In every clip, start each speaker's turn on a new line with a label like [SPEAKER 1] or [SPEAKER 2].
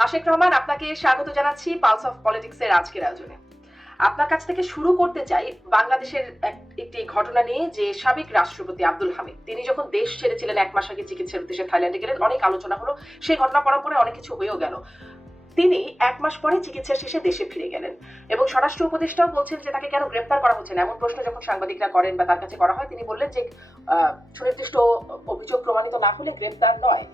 [SPEAKER 1] আশেক রহমান, আপনাকে স্বাগত জানাচ্ছি পালস অফ পলিটিক্স এর আজকের আয়োজনে। আপনার কাছ থেকে শুরু করতে চাই বাংলাদেশের এক- একটি ঘটনা নিয়ে যে সাবেক রাষ্ট্রপতি আব্দুল হামিদ। তিনি যখন দেশ ছেড়েছিলেন এক মাস আগে চিকিৎসার উদ্দেশ্যে থাইল্যান্ডে গেলেন, অনেক আলোচনা হলো, সেই ঘটনা পড়ার পরে অনেক কিছু হয়েও গেল। তিনি এক মাস পরে চিকিৎসা শেষে দেশে ফিরে গেলেন এবং স্বরাষ্ট্র উপদেষ্টাও বলছেন যে তাকে কেন গ্রেপ্তার করা হচ্ছে না। এমন প্রশ্ন যখন সাংবাদিকরা করেন বা তার কাছে করা হয়, তিনি বললেন যে সুনির্দিষ্ট অভিযোগ প্রমাণিত না হলে গ্রেপ্তার নয়।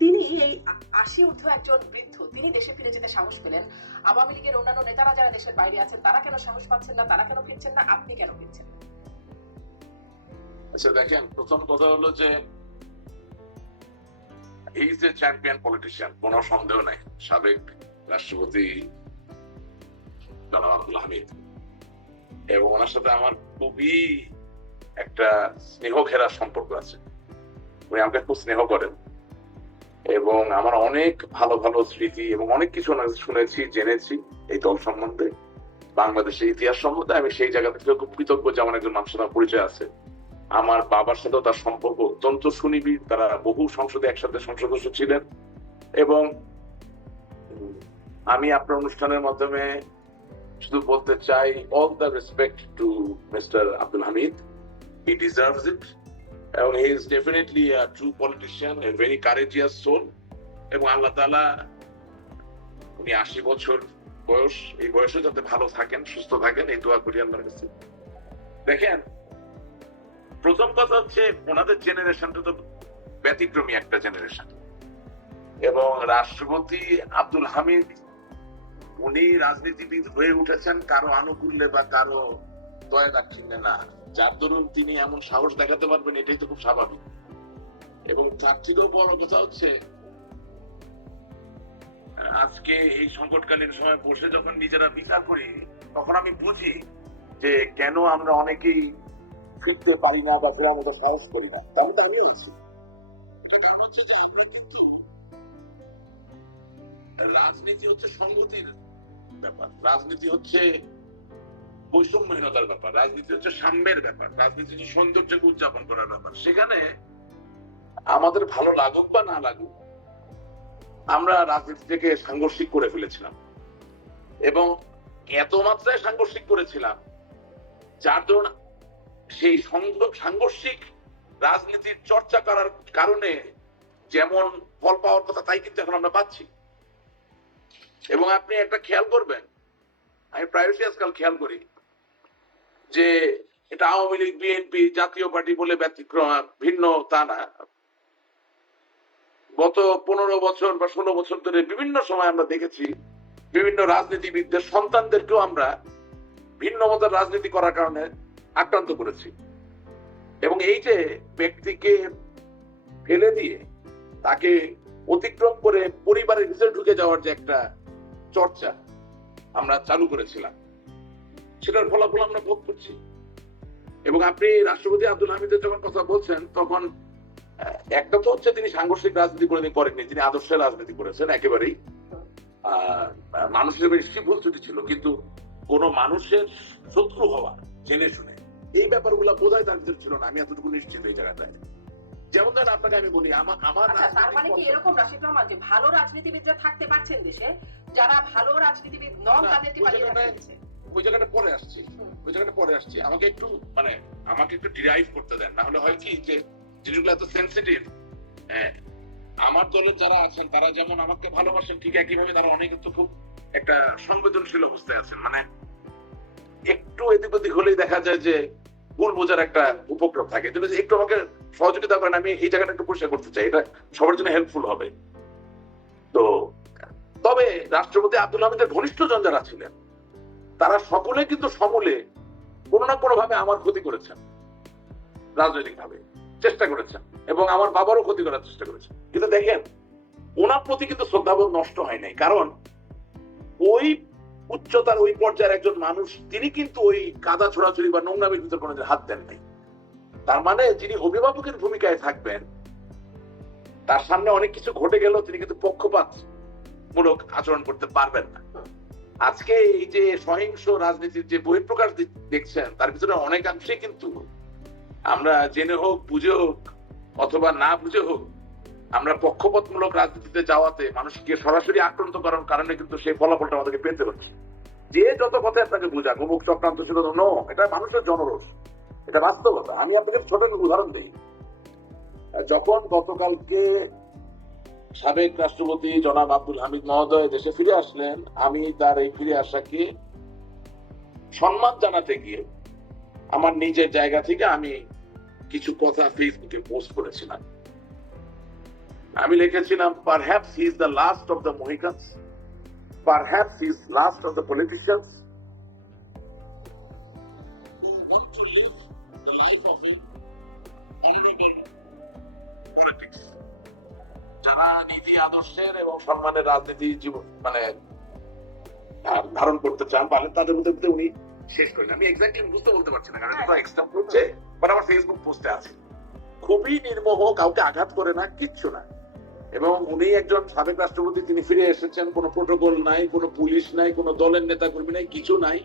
[SPEAKER 1] তিনি এই আশি ঊর্ধ্ব একজন বৃদ্ধ, তিনি দেশে ফিরে যেতে সাহস পেলেন। আওয়ামী লীগের অন্যান্য নেতারা যারা দেশের বাইরে আছেন, তারা কেন সাহস পাচ্ছেন না? তারা কেন ফিরছেন না? আপনি কেন ফিরছেন?
[SPEAKER 2] আচ্ছা দেখেন, প্রথম কথা হলো যে, এই যে চ্যাম্পিয়ন পলিটিশিয়ান সন্দেহ নাই। সাবেক রাষ্ট্রপতি জনাব আব্দুল হামিদ। এবং ওনার সাথে আমার খুবই একটা স্নেহ ঘেরা সম্পর্ক আছে। উনি আমাকে খুব স্নেহ করেন। এবং আমার অনেক ভালো ভালো স্মৃতি এবং অনেক কিছু শুনেছি, জেনেছি এই দল সম্বন্ধে। বাংলাদেশের ইতিহাস সম্বন্ধে আমি সেই জায়গা থেকে খুব কৃতজ্ঞ যে আমার একজন মানুষের পরিচয় আছে। আমার বাবার সাথেও তার সম্পর্ক অত্যন্ত সুনিবিড়। তারা বহু সংসদে একসাথে সংসদ ছিলেন এবং আমি আপনার অনুষ্ঠানের মাধ্যমে শুধু বলতে চাই all the respect to mister Abdul Hamid he deserves it এবং he is definitely a true politician a very courageous soul এবং আল্লাহ তাআলা উনি আশি বছর বয়স, এই বয়সে যাতে ভালো থাকেন, সুস্থ থাকেন, এই দোয়া করি আল্লাহর কাছে। দেখেন, প্রথম কথা হচ্ছে ওনাদের জেনারেশনটা তো ব্যতিক্রমী একটা জেনারেশন। এবং রাষ্ট্রপতি আব্দুল হামিদ, উনি রাজনীতিবিদ হয়ে উঠেছেন কারও আনুকূল্যে বা কারও দয়া দাক্ষিণ্যে না। যার দরুন তিনি এমন সাহস দেখাতে পারবেন, এটাই তো খুব স্বাভাবিক। এবং তার থেকেও বড় কথা হচ্ছে, আজকে এই সংকটকালীন সময় বসে যখন নিজেরা বিচার করি, তখন আমি বুঝি যে কেন আমরা অনেকেই ফিরতে পারি না বা ফেরার মতো সাহস করি না। তার মধ্যে আমিও আছি। এটা কারণ হচ্ছে যে আমরা কিন্তু রাজনীতি হচ্ছে সংগতির ব্যাপার। রাজনীতি হচ্ছে বৈষম্যহীনতার ব্যাপার, রাজনীতি হচ্ছে সাম্যের ব্যাপার, রাজনীতি হচ্ছে সৌন্দর্যকে উদযাপন করার ব্যাপার। সেখানে আমাদের ভালো লাগুক বা না লাগুক, আমরা রাজনীতি থেকে সাংঘর্ষিক করে ফেলেছিলাম। এবং এত মাত্রায় সাংঘর্ষিক করেছিলাম, যার দরুন সেই সাংঘর্ষিক রাজনীতির চর্চা করার কারণে যেমন ফল পাওয়ার কথা, তাই কিন্তু এখন আমরা পাচ্ছি। এবং আপনি একটা খেয়াল করবেন, আমি প্রায়শই আজকাল খেয়াল করি যে এটা আওয়ামী লীগ, বিএনপি জাতীয় পার্টি বলে ব্যতিক্রম ভিন্ন তা না। গত পনেরো বছর বা ষোলো বছর ধরে বিভিন্ন সময় আমরা দেখেছি, বিভিন্ন রাজনীতিবিদদের সন্তানদেরকেও আমরা ভিন্ন মতের রাজনীতি করার কারণে আক্রান্ত করেছি। এবং এই যে ব্যক্তিকে ফেলে দিয়ে তাকে অতিক্রম করে পরিবারের ভিতরে ঢুকে যাওয়ার যে একটা চর্চা আমরা চালু করেছিলাম সেটার ফলাফল আমরা ভোগ করছি। এবং আপনি রাষ্ট্রপতি আব্দুল হামিদের যখন কথা বলছেন তখন একটা তো হচ্ছে তিনি সাংঘর্ষিক রাজনীতি কোনোদিন করেননি তিনি আদর্শের রাজনীতি করেছেন একেবারেই। মানুষ হিসেবে নিশ্চয়ই ভুল ত্রুটি ছিল কিন্তু কোন মানুষের শত্রু হওয়া জেনে শুনে এই ব্যাপারগুলো বোধহয় তার ভিতরে ছিল না আমি এতটুকু নিশ্চিত এই জায়গাটায় যেমন ধরেন আপনাকে আমি বলি আমার আমার
[SPEAKER 1] আচ্ছা তার মানে কি এরকম রাশিদ রহমান যে ভালো রাজনীতিবিদরা থাকতে পারছেন দেশে যারা ভালো রাজনীতিবিদ নন তাদেরকে পালিয়ে হয়েছে
[SPEAKER 2] ওই জায়গাটা পরে আসছি। ওই জায়গাটা পরে আসছি। আমাকে একটু মানে আমাকে একটু ডিরাইভ করতে দেন। না হলে হয় কি যে জিনিসগুলো এত সেন্সিটিভ হ্যাঁ। আমার দলের যারা আছেন তারা যেমন আমাকে ভালোবাসেন ঠিক একইভাবে তারা অনেকে তো খুব একটা সংবেদনশীল অবস্থায় আছেন। মানে একটু এদিক ওদিক হলেই দেখা যায় যে ভুল বোঝার একটা উপক্রম থাকে। একটু আমাকে সহযোগিতা করেন আমি এই জায়গাটা একটু পরিষ্কার করতে চাই। এটা সবার জন্য হেল্পফুল হবে। তো তবে রাষ্ট্রপতি আব্দুল হামিদের ঘনিষ্ঠজন যারা ছিলেন তারা সকলে কিন্তু সমূলে কোনো না কোনো ভাবে আমার ক্ষতি করেছেন রাজনৈতিক ভাবে চেষ্টা করেছেন এবং আমার বাবারও ক্ষতি করার চেষ্টা করেছেন। কিন্তু দেখেন, ওনার প্রতি কিন্তু শ্রদ্ধাবোধ নষ্ট হয় নাই, কারণ ওই উচ্চতার ওই পর্যায়ের একজন মানুষ, তিনি কিন্তু ওই কাদা ছোড়াছুড়ি বা নোংরামির ভিতর কোনোদিন হাত দেন নাই। তার মানে যিনি অভিভাবকের ভূমিকায় থাকবেন, তার সামনে অনেক কিছু ঘটে গেলেও তিনি কিন্তু পক্ষপাত মূলক আচরণ করতে পারবেন না। আজকে এই যে সহিংস রাজনীতির যে বহিঃপ্রকাশ দেখছেন, তার ভিতরে অনেকাংশে কিন্তু আমরা জেনে হোক, বুঝে হোক, অথবা না বুঝে হোক, আমরা পক্ষপাতমূলক রাজনীতিতে যাওয়াতে মানুষকে সরাসরি আক্রান্ত করার কারণে কিন্তু সেই ফলাফলটা আমাদেরকে পেতে হচ্ছে। যে যত কথা আপনাকে বুঝা অমুক চক্রান্ত ছিল নো এটা মানুষের জনরোষ। এটা বাস্তবতা। আমি আপনাকে ছোট উদাহরণ দিই। যখন গতকালকে সাবেক রাষ্ট্রপতি জনাব আব্দুল হামিদ মহোদয় দেশে ফিরে আসলেন। আমি তার এই ফিরে আসাকে সম্মান জানাতে গিয়ে আমার নিজের জায়গা থেকে আমি কিছু কথা ফেসবুকে পোস্ট করেছিলাম। আমি লিখেছিলাম perhaps he is the last of the Mohicans perhaps is last of the politicians যারা নীতি আদর্শের এবং সম্মানের রাজনীতি জীবন মানে ধারণ করতে চান তাদের মধ্যে মধ্যে উনি শেষ করেন। আমি এক্স্যাক্টলি বুঝতে বলতে পারছি না কারণ এটা এক্সট্রা করছে বাট আমার ফেসবুক পোস্টে আছে। খুবই নির্মোহ কাউকে আঘাত করে না কিচ্ছু না। এবং উনি একজন সাবেক রাষ্ট্রপতি তিনি ফিরে এসেছেন কোনো প্রোটোকল নাই কোনো পুলিশ নাই কোনো দলের নেতা কর্মী নাই কিছু নাই।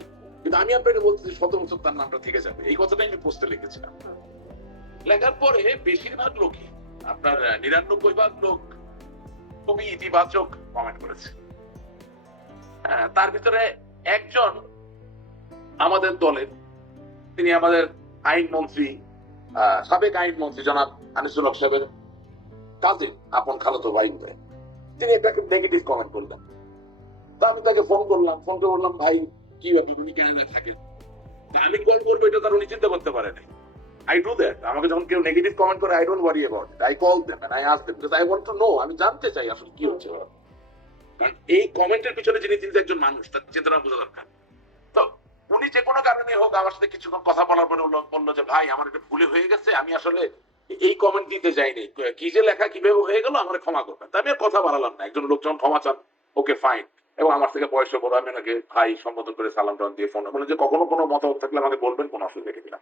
[SPEAKER 2] কিন্তু আমি আপনাকে বলতেছি শত বছর তার নামটা থেকে যাবে। এই কথাটাই আমি পোস্টে লিখেছিলাম। লেখার পরে বেশিরভাগ লোকই আপনার নিরানব্বই ভাগ লোক খুবই ইতিবাচক কমেন্ট করেছে। তার ভিতরে একজন আমাদের দলের তিনি আমাদের আইনমন্ত্রী আহ, সাবেক আইন মন্ত্রী জনাব আনিসুল হক সাহেবের কাজে আপন খালাতো ভাই। তিনি একটা নেগেটিভ কমেন্ট করলেন। তা আমি তাকে ফোন করলাম ফোন করে বললাম ভাই কি ব্যাপার? উনি ক্যানাডায় থাকেন? আমি কল করব এটা তার উনি চিন্তা করতে পারে নাই আই ডু দ্যাট আমাকে যখন কেউ নেগেটিভ কমেন্ট করে I don't worry about it I call them I ask them because I want to know আমি জানতে চাই আসলে কি হচ্ছে কারণ এই কমেন্টের পিছনে যিনি তিনি একজন মানুষ, তার চিন্তাটা বোঝা দরকার। তো উনি যে কোনো কারণে হোক আমার সাথে কিছুক্ষণ কথা বলার পরে বললো- যে, ভাই, আমার এটা ভুলে হয়ে গেছে। আমি আসলে এই কমেন্ট দিতে যাইনি। কি যে লেখা কীভাবে হয়ে গেল আমার ক্ষমা করবেন। তা আমি আর কথা বাড়ালাম না। একজন লোক যখন ক্ষমা চান, ওকে ফাইন এবং আমার থেকে বয়সে বড়, আমি ওনাকে ভাই সম্বোধন করে সালাম টান দিয়ে ফোন বলে যে কখনো কোনো মতামত থাকলে আমাকে বলবেন, কোনো অসুবিধা দিলাম